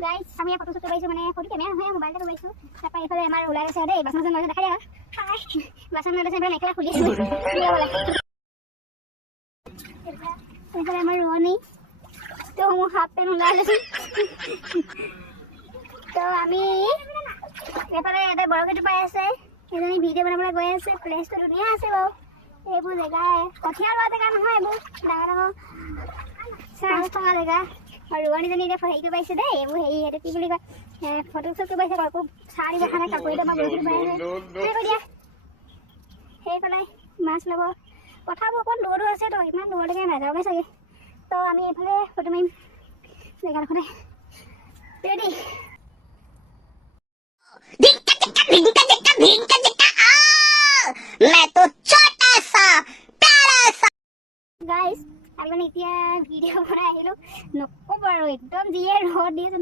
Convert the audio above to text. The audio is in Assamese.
গাইজ আমি ফটো চটো পাইছোঁ মানে ফটো কেমেৰা নহয় মোবাইলতে পাইছোঁ তাৰপৰা এইফালে আমাৰ ওলাই গৈছে দেই বাচন চাচন দেখাই দিয়া বাচন লৈছে এইফালে মেখেলা খুলি আছোঁ এইফালে আমাৰ ৰোৱনী তো মোৰ হাফ পেণ্ট ওলাই লৈছোঁ তো আমি এইফালে এটা বৰকেইটো পাই আছে এজনী ভিডিঅ' বনাবলৈ গৈ আছে প্লেচটো ধুনীয়া আছে বাৰু এইবোৰ জেগা কঠীয়া লোৱা জেগা নহয় এইবোৰ ডাঙৰ ডাঙৰ চাহ থকা জেগা আৰু ৰোৱনীজনী এতিয়া হেৰিটো পাইছে দেই এইবোৰ হেৰি এইটো কি বুলি কয় ফটো চটো পাইছে আকৌ চাহ দিব খানে কাপোৰ এটা বৰশীটো পাই আছে কৈ দিয়া সেইফালে মাছ ল'ব পথাৰবোৰ অকণ দূৰ আছে তো ইমান দূৰলৈকে নাযাওঁগৈ চাগে তো আমি এইফালে ফটো মাৰিম জেগাডোখৰতে ৰেডি मैं तो छोटा सा प्यारा सा গাইজ আমি মানে এতিয়া ভিডিঅ' বনাই আহিলোঁ নক'ব আৰু একদম যিয়ে ৰ'দ দিছে ন